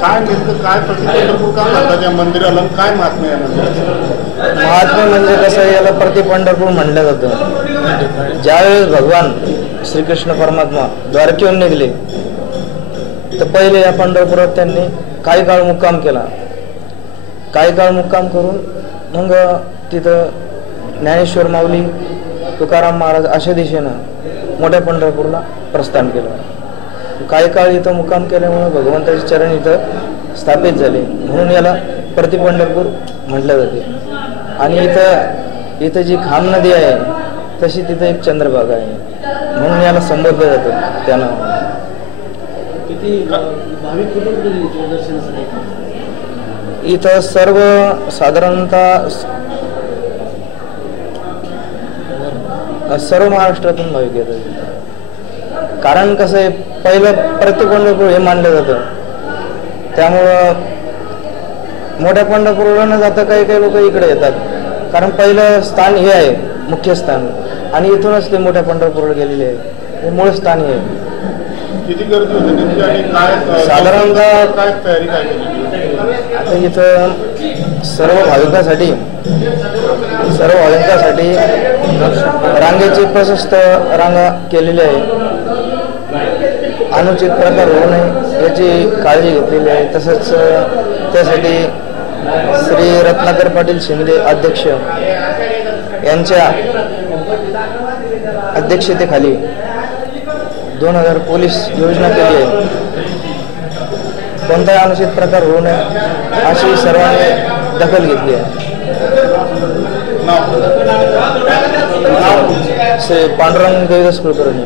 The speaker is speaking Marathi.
काय नेमकं काय पंढरपूर का म्हणतात या मंदिराला, काय महात्म्य आहे मंदिराचं? महात्म्य म्हणजे कसं आहे, याला प्रति पंढरपूर म्हणलं जातं. ज्यावेळेस भगवान श्रीकृष्ण परमात्मा द्वारकेहून निघले तर पहिले या पंढरपुरात त्यांनी काही काळ मुक्काम केला. काही काळ मुक्काम करून मग तिथं ज्ञानेश्वर माऊली, तुकाराम महाराज अशा दिशेनं मोठ्या पंढरपूरला प्रस्थान केलं. काही काळ इथं मुक्काम केल्यामुळे भगवंताचे चरण इथं स्थापित झाले, म्हणून याला प्रति पंढरपूर म्हटलं जाते. आणि इथं जी खाम नदी आहे तशी तिथं एक चंद्रभागा आहे, म्हणून याला संबोधलं जातं त्यानं. इथं सर्व साधारणतः सर्व महाराष्ट्रातून भाविक येतात. कारण कसं आहे, पहिलं प्रति पंढरपूर हे मानलं जातं, त्यामुळं मोठ्या पंढरपूरला न जाता काही काही लोक इकडे येतात. कारण पहिलं स्थान हे आहे मुख्य स्थान, आणि इथूनच ते मोठ्या पंढरपूरला गेलेले आहे, हे मूळ स्थान हे आहे. किती गर्दी होते नेमकी आणि काय साधारणतः काय तयारी काय केली? आता इथं सर्व भाविकांसाठी रांगेची प्रशस्त रांगा केलेली आहे. अनुचित प्रकार होऊ नये याची काळजी घेतलेली आहे. तसंच त्यासाठी श्री रत्नाकर पाटील शिंदे अध्यक्ष यांच्या अध्यक्षतेखाली 2000 पोलीस योजना केली आहे. कोणताही अनुचित प्रकार होऊ नये अशी सर्वांनी दखल घेतली आहे. श्री पांडुरंग देवदास कुलकर्णी.